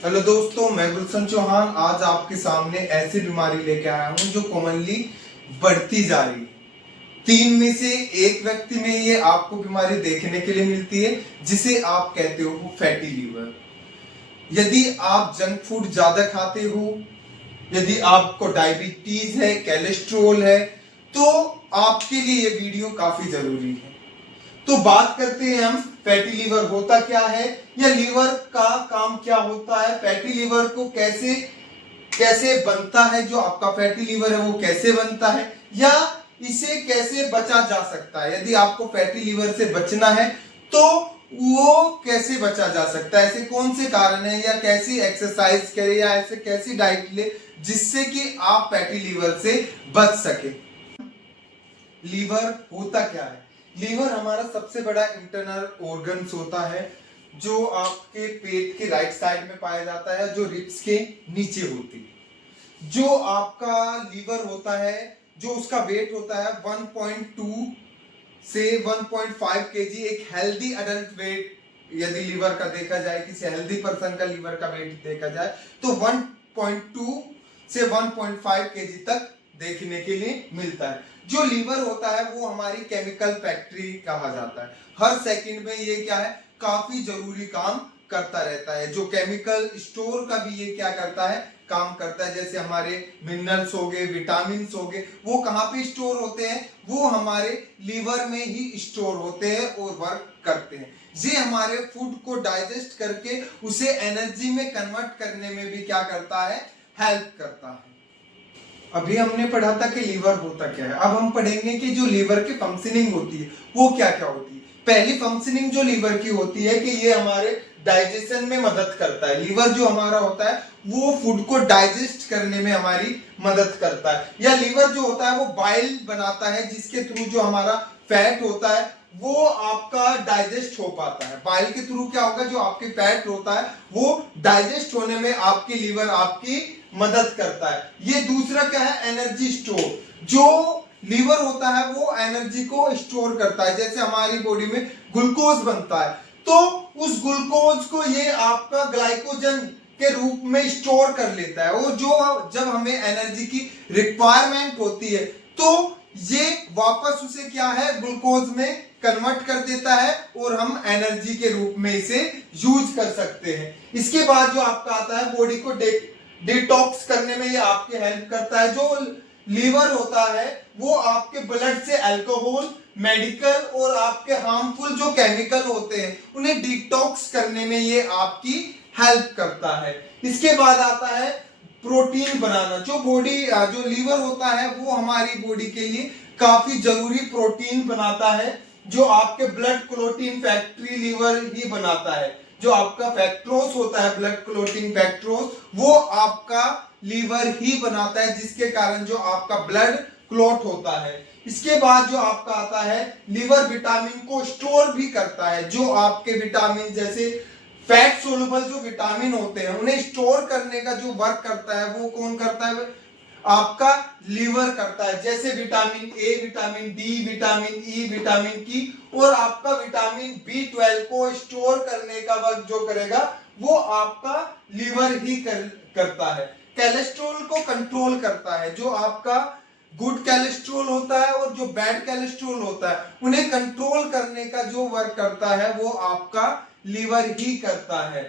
Hello दोस्तों, मैं गुलशन चौहान आज आपके सामने ऐसी बीमारी लेके आया हूं जो कॉमनली बढ़ती जा रही है। 3 में से एक व्यक्ति में ये आपको बीमारी देखने के लिए मिलती है, जिसे आप कहते हो फैटी लीवर। यदि आप जंक फूड ज्यादा खाते हो, यदि आपको डायबिटीज है, कोलेस्ट्रॉल है, तो आपके लिए ये वीडियो काफी जरूरी है। तो बात करते हैं हम फैटी लीवर होता क्या है, या लीवर का काम क्या होता है, फैटी लीवर को कैसे कैसे बनता है, जो आपका फैटी लीवर है वो कैसे बनता है, या इसे कैसे बचा जा सकता है। यदि आपको फैटी लीवर से बचना है तो वो कैसे बचा जा सकता है, ऐसे कौन से कारण है, या कैसी एक्सरसाइज करे, या ऐसे कैसी डाइट ले जिससे कि आप फैटी लीवर से बच सके। लीवर होता क्या है? लीवर हमारा सबसे बड़ा इंटरनल ऑर्गन्स होता है, जो आपके पेट के राइट साइड में पाया जाता है, जो रिब्स के नीचे होती है। जो आपका लीवर होता है, जो उसका वेट होता है 1.2 से 1.5 केजी, एक हेल्दी अडल्ट वेट यदि लीवर का देखा जाए, किसी हेल्दी पर्सन का लीवर का वेट देखा जाए तो 1.2 से 1.5 केजी तक देखने के लिए मिलता है। जो लीवर होता है वो हमारी केमिकल फैक्ट्री कहा जाता है। हर सेकंड में ये क्या है, काफी जरूरी काम करता रहता है। जो केमिकल स्टोर का भी ये क्या करता है, काम करता है। जैसे हमारे मिनरल्स हो गए, विटामिन हो गए, वो कहाँ पे स्टोर होते हैं, वो हमारे लीवर में ही स्टोर होते हैं और वर्क करते हैं। ये हमारे फूड को डाइजेस्ट करके उसे एनर्जी में कन्वर्ट करने में भी क्या करता है, हेल्प करता है। अभी हमने पढ़ा था कि लीवर होता क्या है। अब हम पढ़ेंगे कि जो लीवर की फंक्शनिंग होती है वो क्या क्या होती है। पहली फंक्शनिंग जो लीवर की होती है कि ये हमारे डाइजेशन में मदद करता है। लीवर जो हमारा होता है वो फूड को डाइजेस्ट करने में हमारी मदद करता है। या लीवर जो होता है वो बाइल बनाता है, जिसके थ्रू जो हमारा फैट होता है वो आपका डाइजेस्ट हो पाता है। बाइल के थ्रू क्या होगा, जो आपके फैट होता है वो डाइजेस्ट होने में आपकी लीवर आपकी मदद करता है। ये दूसरा क्या है, एनर्जी स्टोर। जो लीवर होता है वो एनर्जी को स्टोर करता है। जैसे हमारी बॉडी में ग्लूकोज बनता है तो उस ग्लूकोज को ये आपका ग्लाइकोजन के रूप में स्टोर कर लेता है, और जो जब हमें एनर्जी की रिक्वायरमेंट होती है तो ये वापस उसे क्या है, ग्लूकोज में कन्वर्ट कर देता है और हम एनर्जी के रूप में इसे यूज कर सकते हैं। इसके बाद जो आपका आता है, बॉडी को डिटॉक्स करने में ये आपके हेल्प करता है। जो लीवर होता है वो आपके ब्लड से अल्कोहल, मेडिकल और आपके हार्मफुल जो केमिकल होते हैं उन्हें डिटॉक्स करने में ये आपकी हेल्प करता है। इसके बाद आता है प्रोटीन बनाना। जो लीवर होता है वो हमारी बॉडी के लिए काफी जरूरी प्रोटीन बनाता है, जो आपके ब्लड क्लोटिंग फैक्ट्री लीवर ही बनाता है। जो आपका फैक्ट्रोस होता है, ब्लड क्लोटिंग फैक्ट्रोस, वो आपका लीवर ही बनाता है, जिसके कारण जो आपका ब्लड क्लॉट होता है। इसके बाद जो आपका आता है, लीवर विटामिन को स्टोर भी करता है। जो आपके विटामिन जैसे फैट सोलुबल जो विटामिन होते हैं उन्हें स्टोर करने का जो वर्क करता है वो कौन करता है, आपका लीवर करता है। जैसे vitamin A, vitamin D, vitamin E, vitamin की, और आपका विटामिन बी12 को स्टोर करने का वर्क जो करेगा वो आपका लीवर ही करता है। कोलेस्ट्रॉल को कंट्रोल करता है। जो आपका गुड कोलेस्ट्रॉल होता है और जो बैड कोलेस्ट्रॉल होता है उन्हें कंट्रोल करने का जो वर्क करता है वो आपका लीवर ही करता है।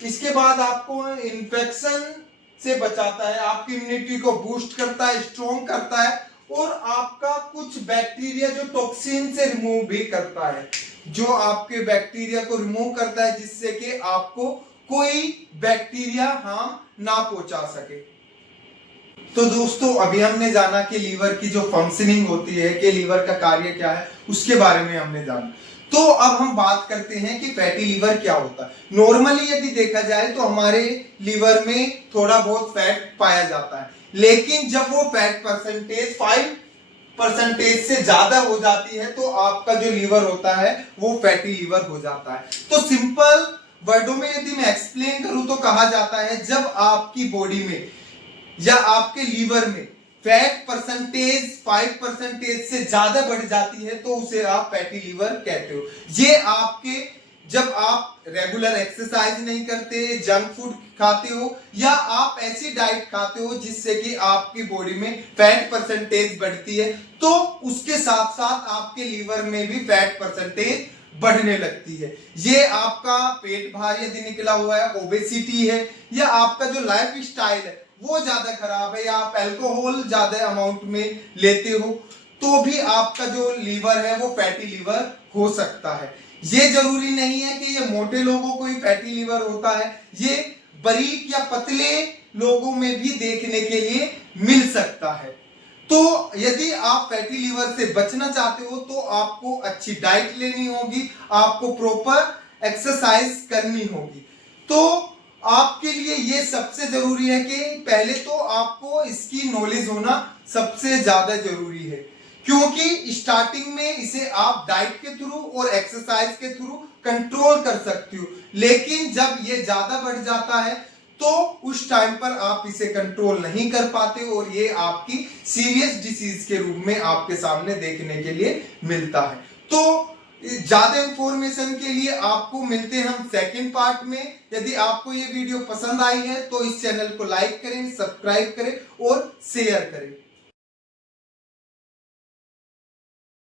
इसके बाद आपको इन्फेक्शन से बचाता है, आपकी इम्यूनिटी को बूस्ट करता है, स्ट्रॉन्ग करता है, और आपका कुछ बैक्टीरिया जो टॉक्सिन से रिमूव भी करता है। जो आपके बैक्टीरिया को रिमूव करता है जिससे कि आपको कोई बैक्टीरिया हार्म ना पहुंचा सके। तो दोस्तों, अभी हमने जाना कि लीवर की जो फंक्शनिंग होती है, कि लीवर का कार्य क्या है, उसके बारे में हमने जाना। तो अब हम बात करते हैं कि फैटी लीवर क्या होता है। नॉर्मली यदि देखा जाए तो हमारे लीवर में थोड़ा बहुत फैट पाया जाता है, लेकिन जब वो फैट परसेंटेज 5% से ज्यादा हो जाती है तो आपका जो लीवर होता है वो फैटी लीवर हो जाता है। तो सिंपल वर्डों में यदि मैं एक्सप्लेन करूं तो कहा जाता है, जब आपकी बॉडी में या आपके लीवर में फैट परसेंटेज 5% से ज्यादा बढ़ जाती है तो उसे आप फैटी लीवर कहते हो। ये आपके जब आप रेगुलर एक्सरसाइज नहीं करते, जंक फूड खाते हो, या आप ऐसी डाइट खाते हो जिससे कि आपकी बॉडी में फैट परसेंटेज बढ़ती है, तो उसके साथ साथ आपके लीवर में भी फैट परसेंटेज बढ़ने लगती है। ये आपका पेट बाहर यदि निकला हुआ है, ओबेसिटी है, या आपका जो लाइफ स्टाइल है वो ज्यादा खराब है, या आप अल्कोहल ज्यादा अमाउंट में लेते हो, तो भी आपका जो लीवर है वो फैटी लीवर हो सकता है। ये जरूरी नहीं है कि ये मोटे लोगों को ही फैटी लीवर होता है, ये बारीक या पतले लोगों में भी देखने के लिए मिल सकता है। तो यदि आप फैटी लीवर से बचना चाहते हो तो आपको अच्छी डाइट लेनी होगी, आपको प्रॉपर एक्सरसाइज करनी होगी। तो आपके लिए ये सबसे जरूरी है कि पहले तो आपको इसकी नॉलेज होना सबसे ज्यादा जरूरी है, क्योंकि स्टार्टिंग में इसे आप डाइट के थ्रू और एक्सरसाइज के थ्रू कंट्रोल कर सकती हो, लेकिन जब ये ज्यादा बढ़ जाता है तो उस टाइम पर आप इसे कंट्रोल नहीं कर पाते और ये आपकी सीरियस डिसीज के रूप में आपके सामने देखने के लिए मिलता है। तो ज्यादा इंफॉर्मेशन के लिए आपको मिलते हैं हम सेकंड पार्ट में। यदि आपको ये वीडियो पसंद आई है तो इस चैनल को लाइक करें, सब्सक्राइब करें और शेयर करें।